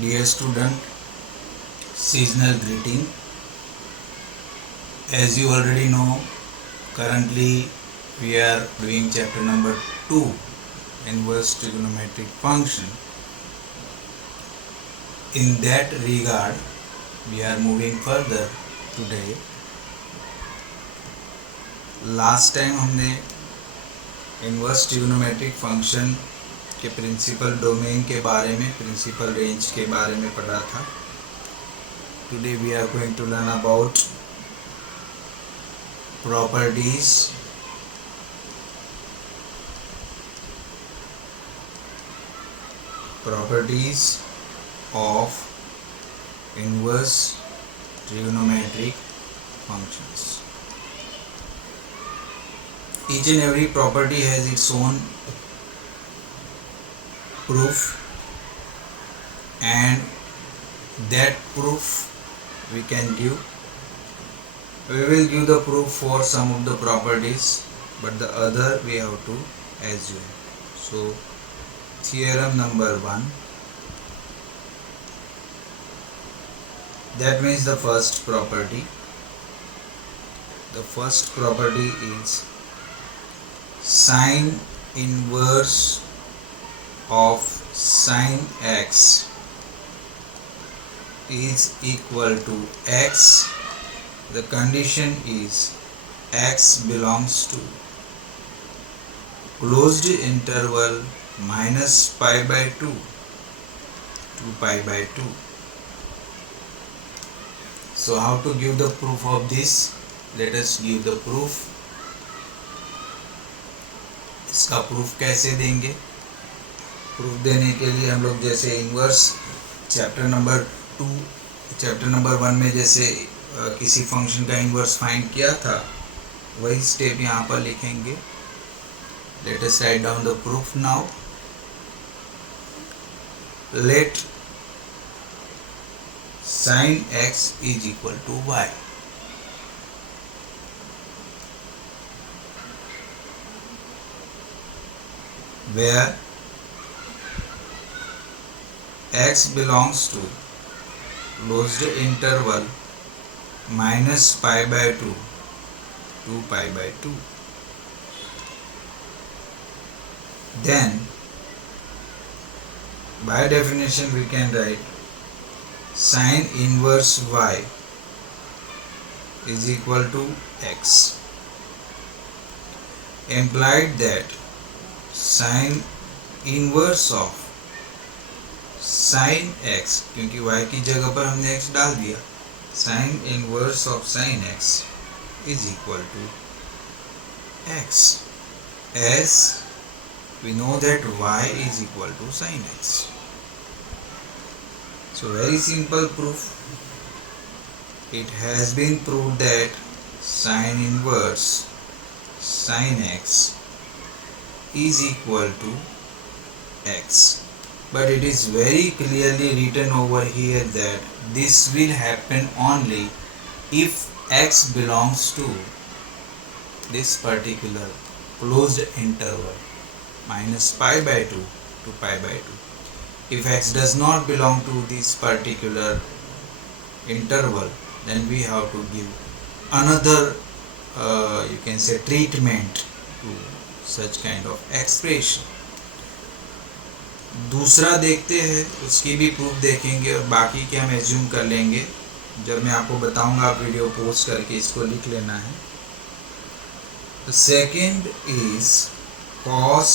Dear student, seasonal greeting. As you already know, currently we are doing chapter number 2, inverse trigonometric function. In that regard, we are moving further today. Last time हमने inverse trigonometric function के principal domain के बारे में, principal range के बारे में पढ़ा था. Today we are going to learn about properties of inverse trigonometric functions. Each and every property has its own proof, and that proof we can give. We will give the proof for some of the properties, but the other we have to assume. So theorem number 1, that means the first property. The first property is sine inverse of sin x is equal to x. The condition is x belongs to closed interval minus pi by 2 to pi by 2. So how to give the proof of this? Let us give the proof. इसका proof कैसे देंगे? Proof देने के लिए हम लोग जैसे inverse chapter number 1 में जैसे किसी फंक्शन का इनवर्स फाइंड किया था, वही स्टेप यहाँ पर लिखेंगे. Let us write down the proof now. Let sin x is equal to y. Where x belongs to closed interval minus pi by 2 to pi by 2. Then by definition we can write sin inverse y is equal to x, implied that sin inverse of sin x, क्योंकि y की जगह पर हमने x डाल दिया, sin inverse of sin x is equal to x, as we know that y is equal to sin x. So very simple proof. It has been proved that sin inverse sin x is equal to x. But it is very clearly written over here that this will happen only if x belongs to this particular closed interval minus pi by 2 to pi by 2. If x does not belong to this particular interval, then we have to give another you can say treatment to such kind of expression. दूसरा देखते हैं, उसकी भी proof देखेंगे और बाकी के हम एज्यूम कर लेंगे. जब मैं आपको बताऊंगा आप वीडियो पोस्ट करके इसको लिख लेना है. The second is cos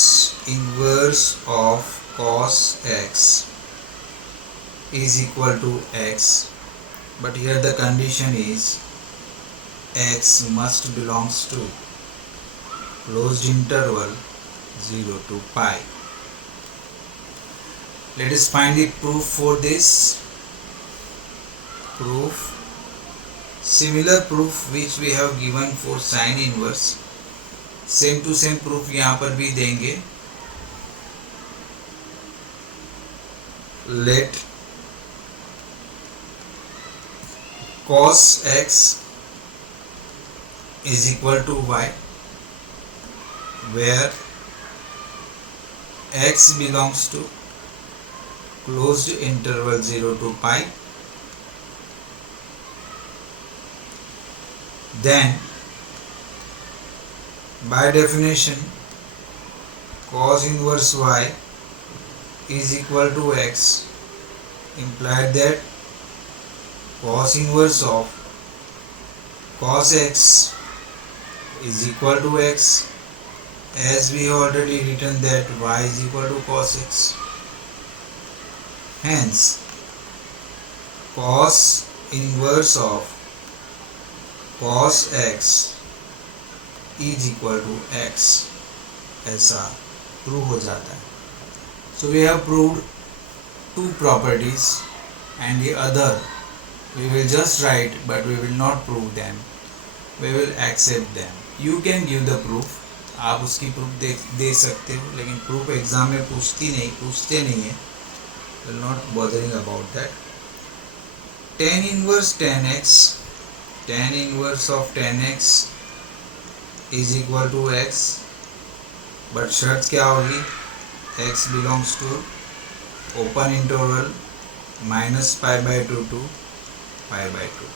inverse of cos x is equal to x, but here the condition is x must belongs to closed interval 0 to pi. Let us find the proof for this. Proof, similar proof which we have given for sin inverse, same to same proof यहाँ पर भी देंगे. Let cos x is equal to y, where x belongs to closed interval 0 to pi. Then by definition cos inverse y is equal to x, implied that cos inverse of cos x is equal to x, as we already written that y is equal to cos x. Hence cos inverse of cos x is equal to x, ऐसा prove हो जाता है. So we have proved two properties, and the other we will just write, but we will not prove them, we will accept them. You can give the proof, आप उसकी proof दे सकते हो, लेकिन proof exam में पूछते नहीं है. will not bothering about that. Tan inverse tan inverse of tan x is equal to x, but शर्त क्या होगी? x belongs to open interval minus pi by 2 to pi by 2.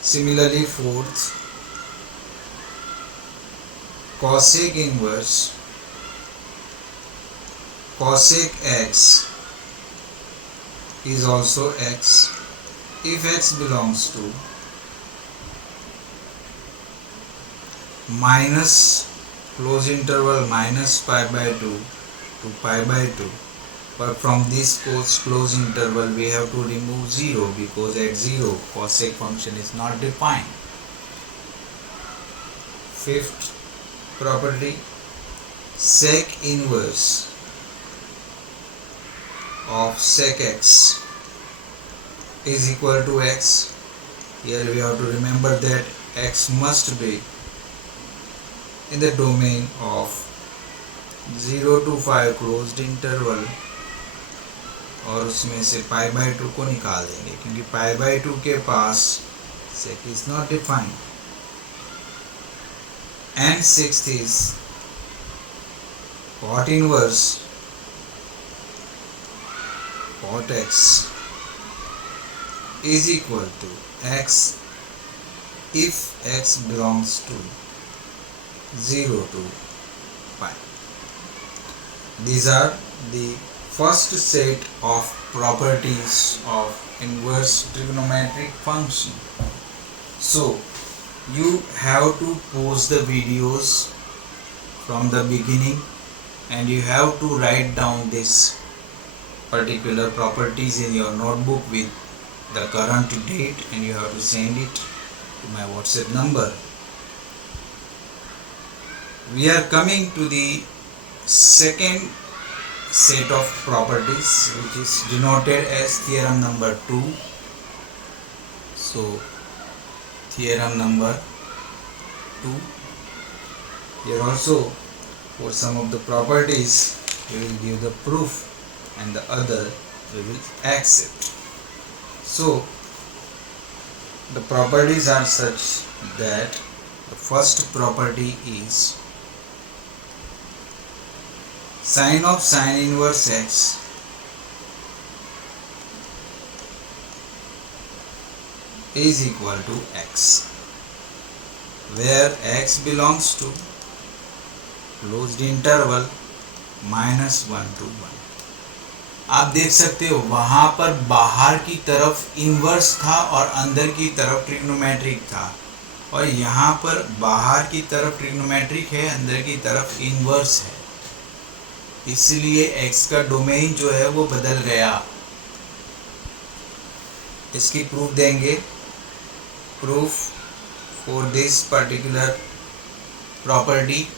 Similarly, fourth, cosec inverse cosec x is also x if x belongs to minus close interval minus pi by 2 to pi by 2, but from this close interval we have to remove 0, because at 0 cosec function is not defined. Fifth property, sec inverse of sec x is equal to x. Here we have to remember that x must be in the domain of 0 to 5 closed interval, और उसमें से pi by 2 को निकाल देंगे, क्योंकि pi by 2 के पास sec is not defined. And sixth is cot inverse cot x is equal to x if x belongs to 0 to pi. These are the first set of properties of inverse trigonometric function. So you have to pause the videos from the beginning, and you have to write down this particular properties in your notebook with the current date, and you have to send it to my WhatsApp number. We are coming to the second set of properties, which is denoted as theorem number 2. So theorem number 2. Here also, for some of the properties we will give the proof, and the other we will accept. So the properties are such that the first property is sine of sine inverse x is equal to x, where x belongs to closed interval minus 1 to 1. आप देख सकते हो वहां पर बाहर की तरफ inverse था और अंदर की तरफ ट्रिग्नोमेट्रिक था, और यहाँ पर बाहर की तरफ ट्रिग्नोमेट्रिक है, अंदर की तरफ इन्वर्स है, इसलिए x का डोमेन जो है वो बदल गया. इसकी प्रूफ देंगे. Proof for this particular property,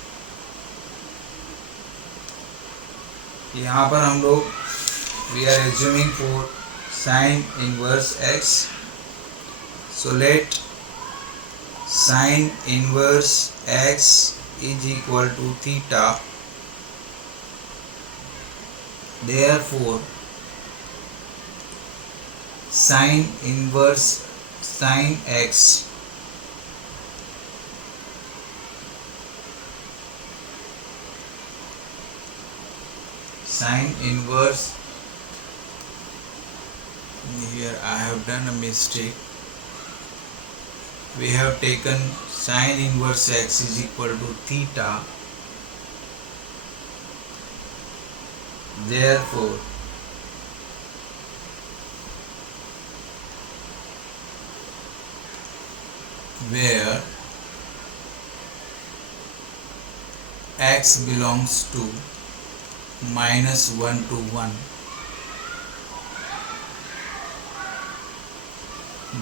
यहाँ पर हम लोग we are assuming for sine inverse x, so let sine inverse x is equal to theta. Therefore sine inverse sine x sine inverse Here I have done a mistake. We have taken sine inverse x is equal to theta. Therefore, where x belongs to -1 to 1,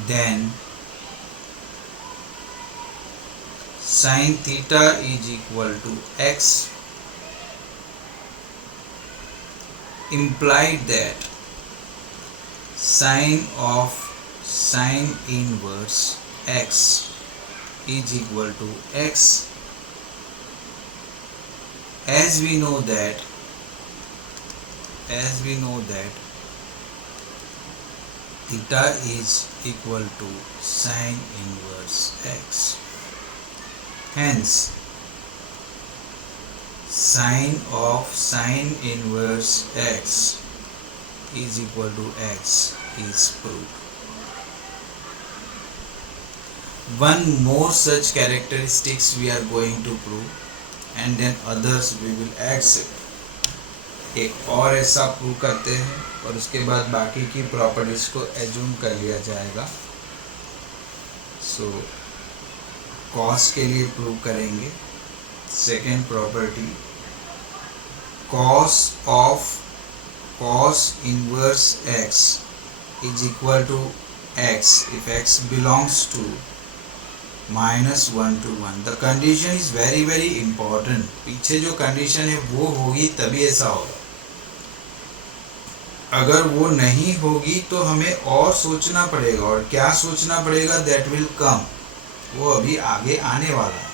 then sin theta is equal to x, implied that sine of sine inverse x is equal to x, as we know that theta is equal to sine inverse x. Hence, sine of sine inverse x is equal to x is proved. One more such characteristics we are going to prove, and then others we will accept. एक और ऐसा prove करते हैं और उसके बाद बाकी की प्रॉपर्टीज को एज्यूम कर लिया जाएगा. सो कॉस के लिए प्रूव करेंगे. Second property, cos of cos inverse x is equal to x if x belongs to -1 to 1. The condition is very very important. पीछे जो कंडीशन है वो होगी तभी ऐसा होगा. अगर वो नहीं होगी तो हमें और सोचना पड़ेगा, और क्या सोचना पड़ेगा, that will come. वो अभी आगे आने वाला है.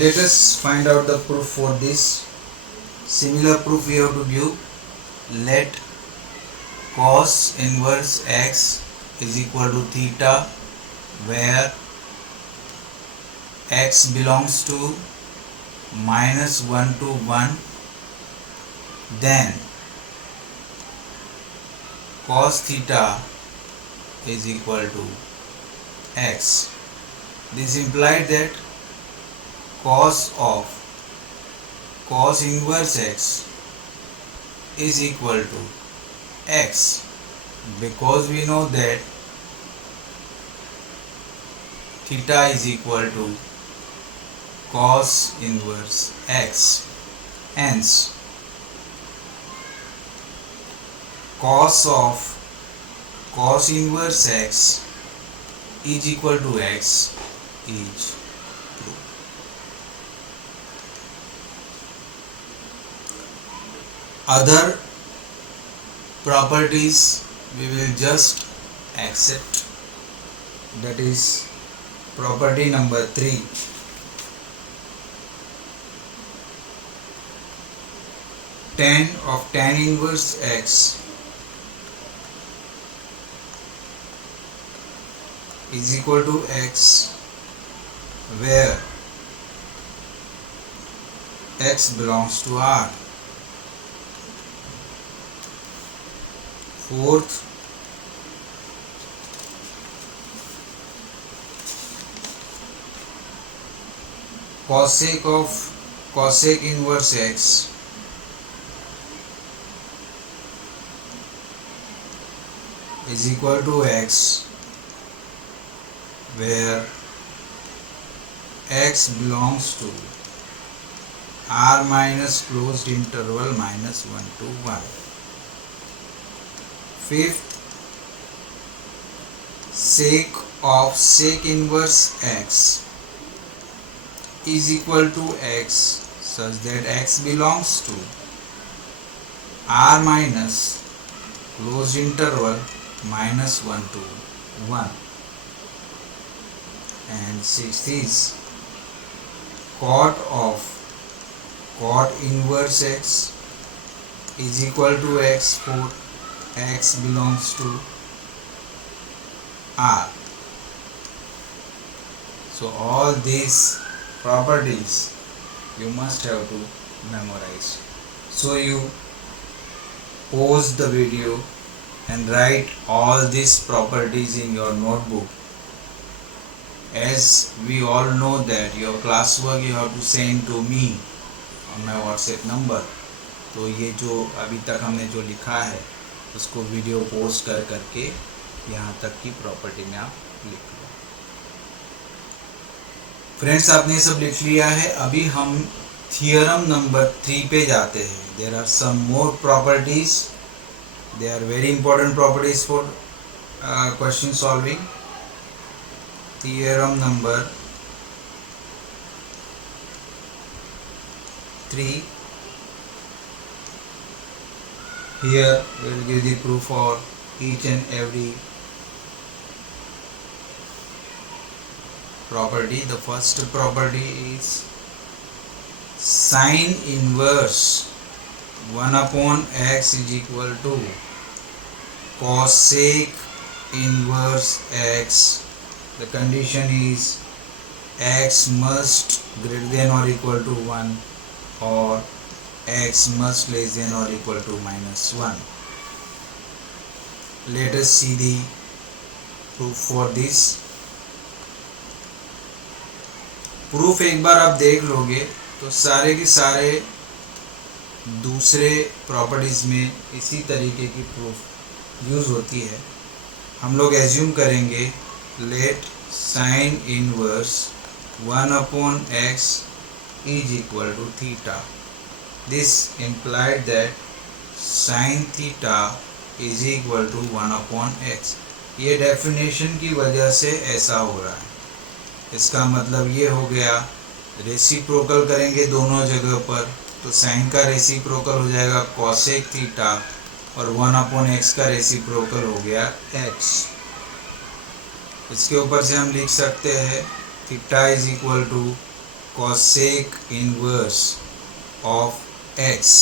Let us find out the proof for this. Similar proof we have to give. Let cos inverse x is equal to theta where x belongs to -1 to 1, then cos theta is equal to x. This implied that cos of cos inverse x is equal to x, because we know that theta is equal to cos inverse x. Hence, cos of cos inverse x is equal to x is true. Other properties we will just accept. That is property number 3. Tan of tan inverse x is equal to x where x belongs to R. Fourth, cosec of cosec inverse x is equal to x where x belongs to R minus closed interval -1 to 1. Fifth, sec of sec inverse x is equal to x such that x belongs to R minus closed interval -1 to 1. And sixth is cot of cot inverse x is equal to x for x belongs to R. So all these properties you must have to memorize. So you pause the video and write all these properties in your notebook. As we all know that your classwork you have to send to me on my WhatsApp number. तो ये जो अभी तक हमने जो लिखा है उसको वीडियो पोस्ट कर करके यहाँ तक की प्रॉपर्टी में आप लिख लो। फ्रेंड्स, आपने सब लिख लिया है। अभी हम थियरम नंबर 3 पे जाते हैं। There are some more properties, they are very important properties for question solving. Theorem number 3, here we will give the proof for each and every property. The first property is sin inverse 1 upon x is equal to cosec inverse x. The condition is x must greater than or equal to 1 or x must less than or equal to -1. Let us see the proof for this. Proof एक बार आप देख लोगे तो सारे के सारे दूसरे properties में इसी तरीके की प्रूफ यूज होती है। हम लोग एज्यूम करेंगे late sign inverse 1 upon x is equal to theta. This implied that sin theta is equal to 1 upon x. ये डेफिनेशन की वजह से ऐसा हो रहा है। इसका मतलब ये हो गया, रेसिप्रोकल करेंगे दोनों जगह पर तो साइन का रेसिप्रोकल हो जाएगा cosec थीटा और 1 upon x का रेसिप्रोकल हो गया x। इसके ऊपर से हम लिख सकते हैं theta is equal to cosec inverse of x।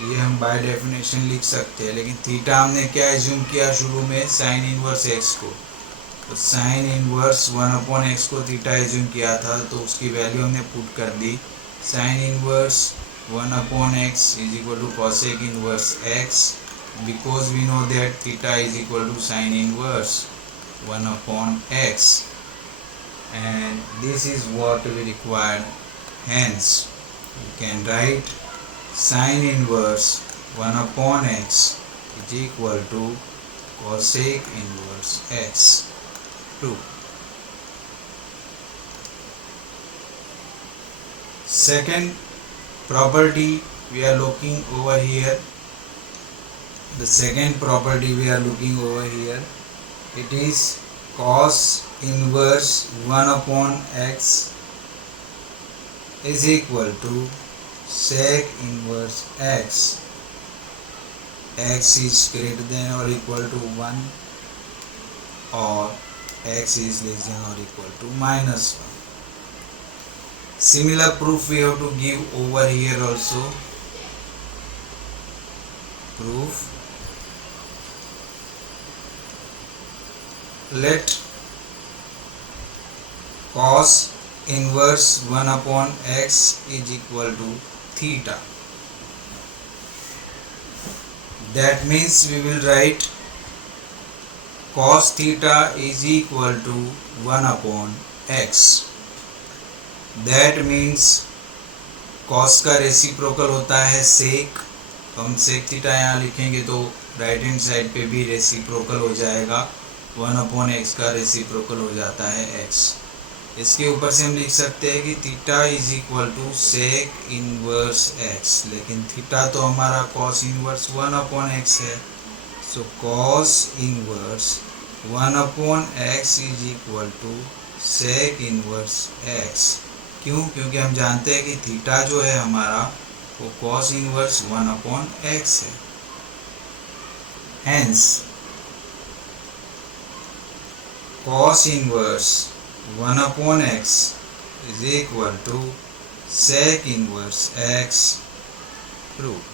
ये हम बाय डेफिनेशन लिख सकते हैं, लेकिन थीटा हमने क्या एज्यूम किया शुरू में, साइन इनवर्स x को। तो साइन इनवर्स 1 upon x को थीटा एज्यूम किया था तो उसकी वैल्यू हमने पुट कर दी। Sine inverse 1 upon x is equal to cosec inverse x because we know that theta is equal to sine inverse 1 upon x and this is what we require. Hence you can write sin inverse 1 upon x is equal to cosec inverse x. 2. Second property we are looking over here. The second property we are looking over here, it is cos inverse 1 upon x is equal to sec inverse x. X is greater than or equal to 1 or x is less than or equal to -1. Similar proof we have to give over here also. Proof, let cos inverse 1 upon x is equal to theta. That means we will write cos theta is equal to 1 upon x. That means cos का reciprocal होता है sec, तो हम sec theta यहाँ लिखेंगे तो right hand side पे भी रेसिप्रोकल हो जाएगा। 1 upon x का रेसिप्रोकल हो जाता है x। इसके ऊपर से हम लिख सकते हैं कि theta is equal to sec inverse x, लेकिन थीटा तो हमारा cos इनवर्स 1 upon x है। So cos inverse 1 upon x is equal to sec inverse x। क्यों? क्योंकि हम जानते हैं कि थीटा जो है हमारा वो cos इनवर्स 1 upon x है। Hence cos inverse 1 upon x is equal to sec inverse x. Proof.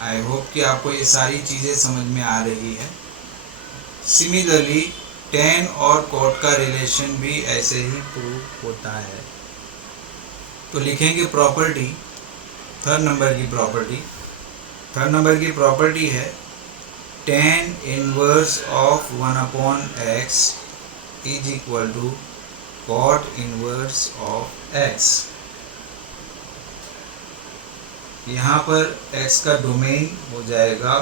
I hope कि आपको ये सारी चीज़ें समझ में आ रही है। Similarly, tan और cot का रिलेशन भी ऐसे ही प्रूव होता है। तो लिखेंगे प्रॉपर्टी, 3rd नंबर की प्रॉपर्टी, थर्ड नंबर की प्रॉपर्टी है tan inverse of 1/x is equal to cot inverse of x। यहाँ पर x का डोमेन हो जाएगा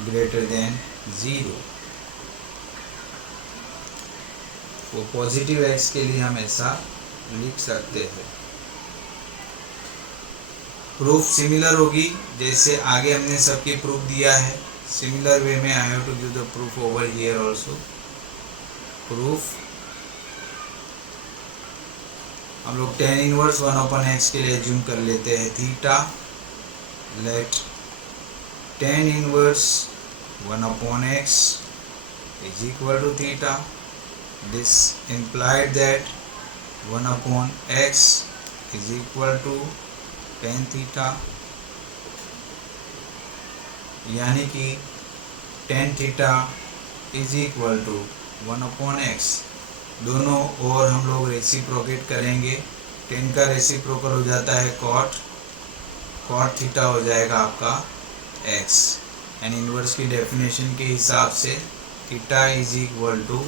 ग्रेटर देन 0। वो पॉजिटिव x के लिए हम ऐसा लिख सकते हैं। प्रूफ सिमिलर होगी, जैसे आगे हमने सबकी प्रूफ दिया है, सिमिलर वे में I have to give the proof over here also. Proof हम लोग tan इनवर्स 1/x के लिए एज्यूम कर लेते हैं theta. Let tan inverse 1/x is equal to theta. This implied that 1/x is equal to tan theta, यानी कि tan theta is equal to 1/x। दोनों और हम लोग रेसिप्रोकेट करेंगे। tan का रेसिप्रोकल हो जाता है cot थीटा हो जाएगा आपका x। एंड इनवर्स की डेफिनेशन के हिसाब से theta is equal to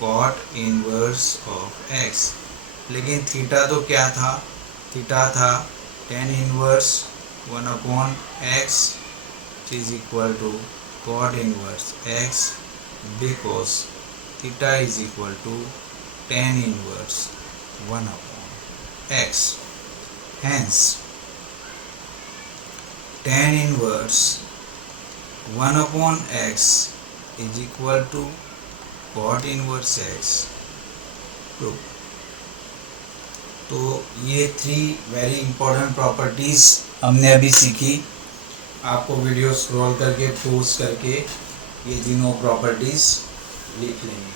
cot inverse of x। लेकिन थीटा तो क्या था? थीटा था tan inverse 1/x is equal to cot inverse x, because theta is equal to tan inverse 1/x। Hence tan inverse 1/x is equal to cot inverse x। तो ये 3 very important properties हमने अभी सीखी। आपको video scroll करके pause करके ये तीनों प्रॉपर्टीज लिख लेंगे।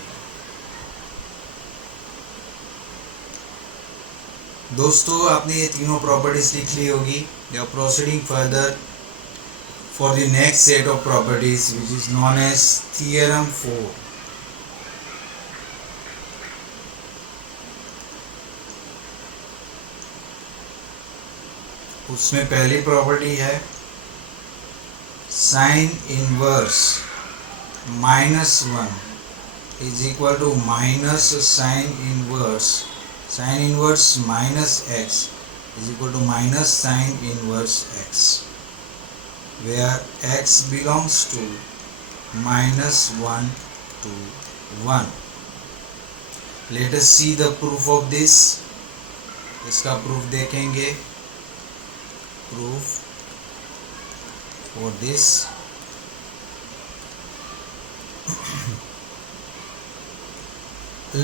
दोस्तों, आपने ये तीनों प्रॉपर्टीज लिख ली होगी। Now proceeding further for the next set of properties, which is known as theorem 4। उसमें पहली प्रॉपर्टी है sine inverse -1 is equal to minus sine inverse minus x is equal to minus sin inverse x, where x belongs to -1 to 1। Let us see the proof of this। इसका proof देखेंगे। Proof for this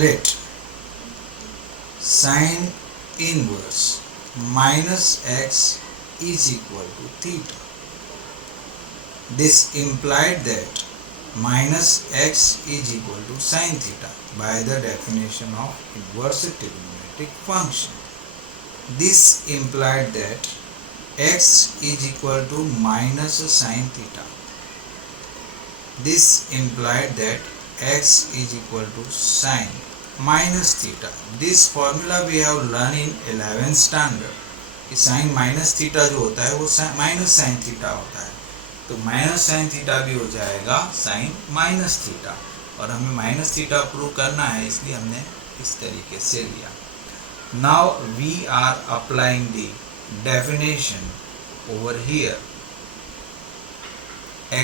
let sin inverse minus x is equal to theta। This implied that minus x is equal to sin theta by the definition of inverse trigonometric function। This implied that x is equal to minus sin theta। This implied that x is equal to sin minus theta। This formula we have learned in 11th standard। कि sin minus theta जो होता है वो minus sin theta होता है, तो minus sin theta भी हो जाएगा sin minus theta। और हमें minus theta प्रूव करना है, इसलिए हमने इस तरीके से लिया। Now we are applying the definition over here।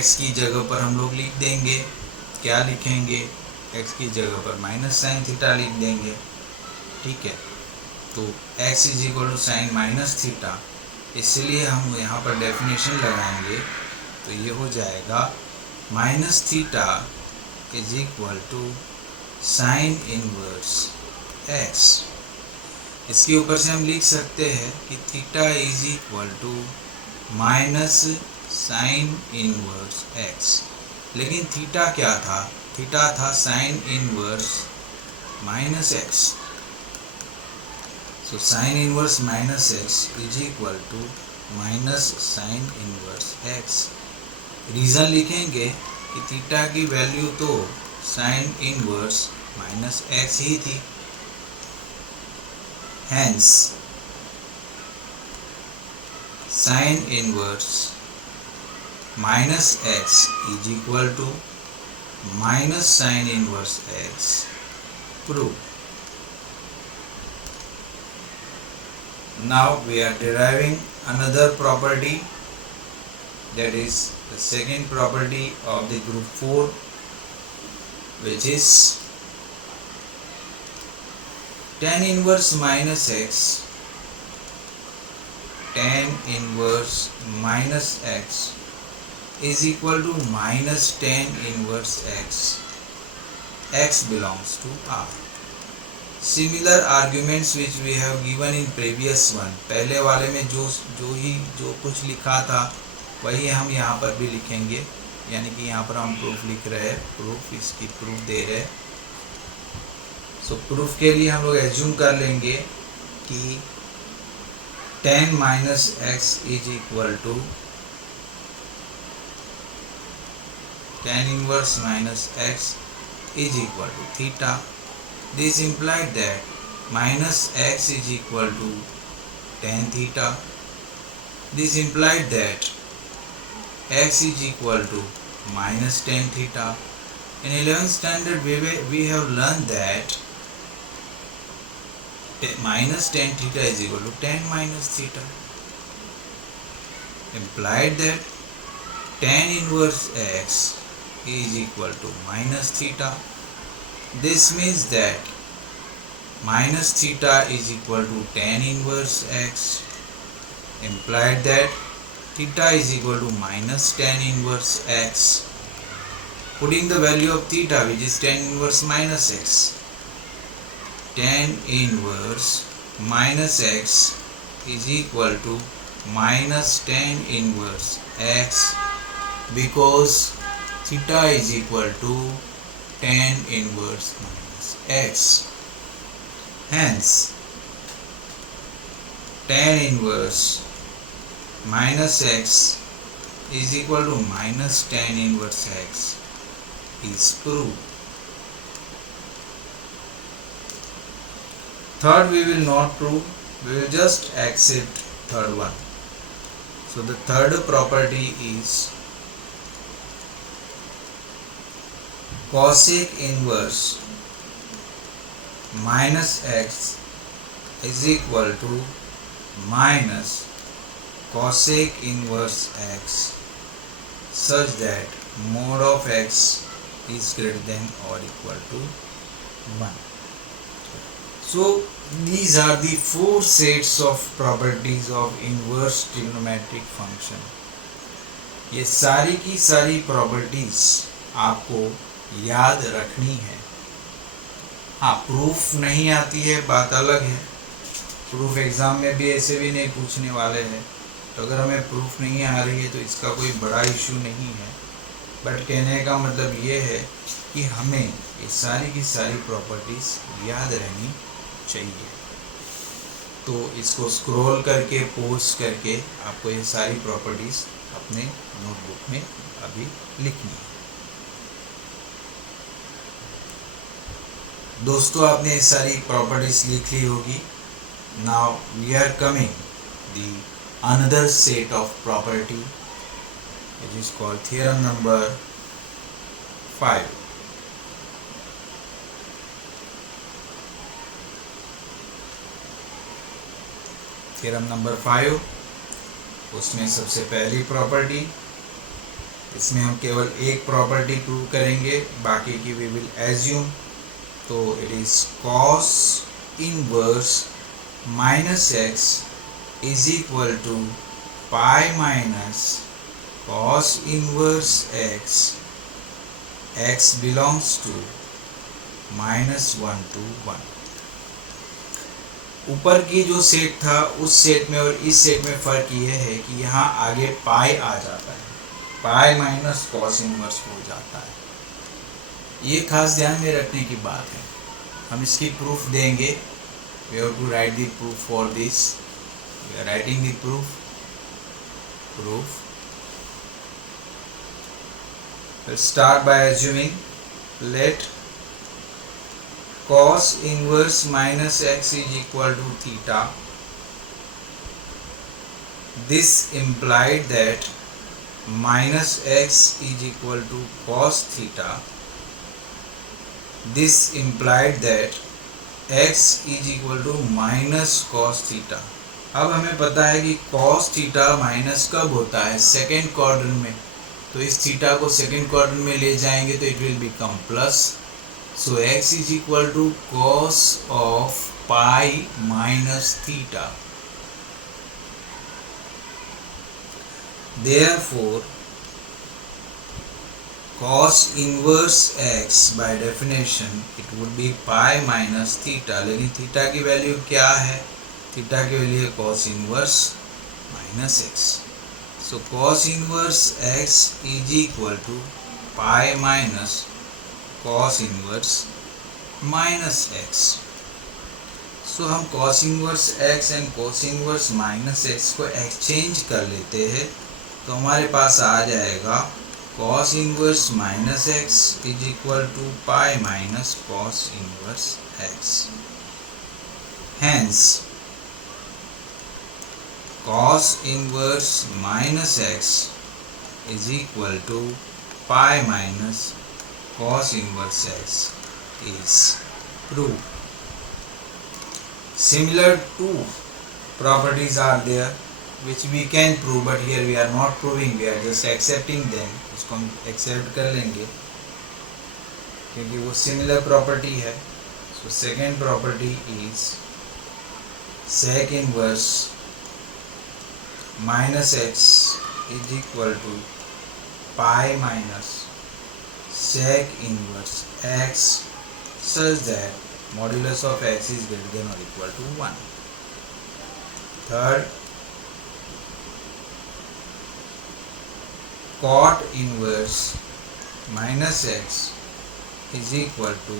x की जगह पर हम लोग लिख देंगे, क्या लिखेंगे? x की जगह पर माइनस साइन थीटा लिख देंगे। ठीक है, तो x is equal to sine minus theta, इसलिए हम यहाँ पर डेफिनेशन लगाएंगे तो ये हो जाएगा minus theta is equal to sine inverse x। इसके ऊपर से हम लिख सकते हैं कि theta is equal to minus sine inverse x। लेकिन थीटा क्या था? थीटा था sine inverse minus x। So sine inverse minus x is equal to minus sine inverse x। Reason लिखेंगे कि थीटा की वैल्यू तो साइन इनवर्स माइनस x ही थी। Hence sine inverse minus x is equal to minus sine inverse x. Prove. Now we are deriving another property, that is the second property of the group 4, which is tan inverse minus x, tan inverse minus x is equal to minus tan inverse x. X belongs to R. Similar arguments which we have given in previous one. पहले वाले में जो कुछ लिखा था वही हम यहाँ पर भी लिखेंगे, यानी कि यहाँ पर हम प्रूफ लिख रहे हैं, प्रूफ इसकी प्रूफ दे रहे हैं. सो प्रूफ के लिए हम लोग एज्यूम कर लेंगे कि tan minus x is equal to tan inverse minus x is equal to theta. This implied that minus x is equal to tan theta. This implied that x is equal to minus tan theta. In 11th standard we have learned that minus tan theta is equal to tan minus theta. Implied that tan inverse x is equal to minus theta. This means that minus theta is equal to tan inverse x. Implied that theta is equal to minus tan inverse x. Putting the value of theta, which is tan inverse minus x, tan inverse minus x is equal to minus tan inverse x, because theta is equal to tan inverse minus x. Hence, tan inverse minus x is equal to minus tan inverse x is proved. Third we will not prove, we will just accept third one. So the third property is cosec inverse minus x is equal to minus cosec inverse x, such that mod of x is greater than or equal to 1. So these are the 4 sets of properties of inverse trigonometric function. ये सारी की सारी properties आपको याद रखनी है. हाँ, proof नहीं आती है बात अलग है. प्रूफ एग्जाम में भी ऐसे भी नहीं पूछने वाले हैं, तो अगर हमें प्रूफ नहीं आ रही है तो इसका कोई बड़ा इशू नहीं है. बट कहने का मतलब ये है कि हमें ये सारी की सारी प्रॉपर्टीज याद रहनी चाहिए. तो इसको स्क्रॉल करके पोस्ट करके आपको ये सारी प्रॉपर्टीज अपने नोटबुक में अभी लिखनी है. दोस्तों, आपने ये सारी प्रॉपर्टीज लिख ली होगी. Now we are coming the another set of property, which is called theorem number 5. Theorem number 5, उसमें सबसे पहली प्रॉपर्टी, इसमें हम केवल एक प्रॉपर्टी प्रूव करेंगे, बाकी की वी विल एज्यूम. तो it is cos inverse minus x is equal to pi minus cos inverse x. X belongs to minus 1 to 1. ऊपर की जो सेट था उस सेट में और इस सेट में फ़र्क ये है कि यहाँ आगे पाई आ जाता है, पाई माइनस कॉस इनवर्स हो जाता है. ये खास ध्यान में रखने की बात है. हम इसकी प्रूफ देंगे. We have to write the proof for this. We are writing the proof. Let's start by assuming let cos inverse minus x is equal to theta. This implied that minus x is equal to cos theta. This implied that x is equal to minus cos theta. अब हमें पता है कि cos theta minus कब होता है, second quadrant में, तो इस थीटा को सेकेंड क्वाड्रेंट में ले जाएंगे तो it will become plus. So x is equal to cos of pi minus theta. Therefore cos inverse x by definition it would be pi minus theta. लेकिन theta की वैल्यू क्या है, theta की value है cos inverse minus x. So cos inverse x is equal to pi minus cos inverse minus x. So हम cos inverse x and cos inverse minus x को exchange कर लेते हैं, तो हमारे पास आ जाएगा cos inverse minus x is equal to pi minus cos inverse x. Hence cos inverse minus x is equal to pi minus cos inverse x is proved. Similar two properties are there which we can prove, but here we are not proving, we are just accepting them. इसको हम accept कर लेंगे क्योंकि वो similar property है. So second property is sec inverse minus x is equal to pi minus sec inverse x such that modulus of x is greater than or equal to 1. Third, cot inverse minus x is equal to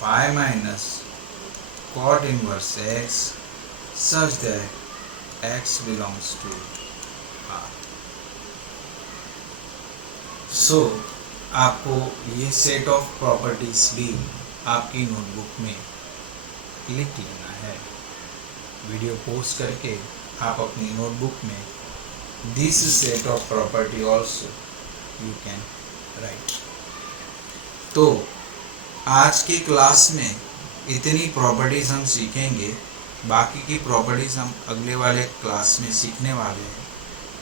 pi minus cot inverse x such that x belongs to R. So आपको ये set of properties भी आपकी notebook में लिख लेना है. Video post करके आप अपनी नोटबुक में this set of property also you can write. तो आज के क्लास में इतनी प्रॉपर्टीज़ हम सीखेंगे, बाकी की प्रॉपर्टीज़ हम अगले वाले क्लास में सीखने वाले हैं.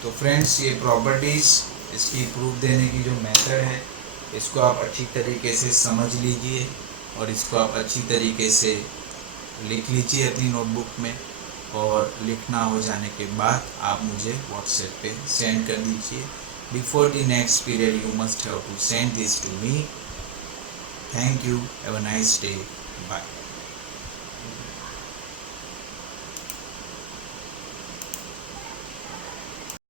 तो फ्रेंड्स, ये प्रॉपर्टीज़, इसकी प्रूफ देने की जो मेथड है, इसको आप अच्छी तरीके से समझ लीजिए और इसको आप अच्छी तरीके से लिख लीजिए अपनी नोटबुक में. और लिखना हो जाने के बाद आप मुझे व्हाट्सएप पे सेंड कर दीजिए. Before the next period you must have to send this to me. Thank you. Have a nice day. Bye.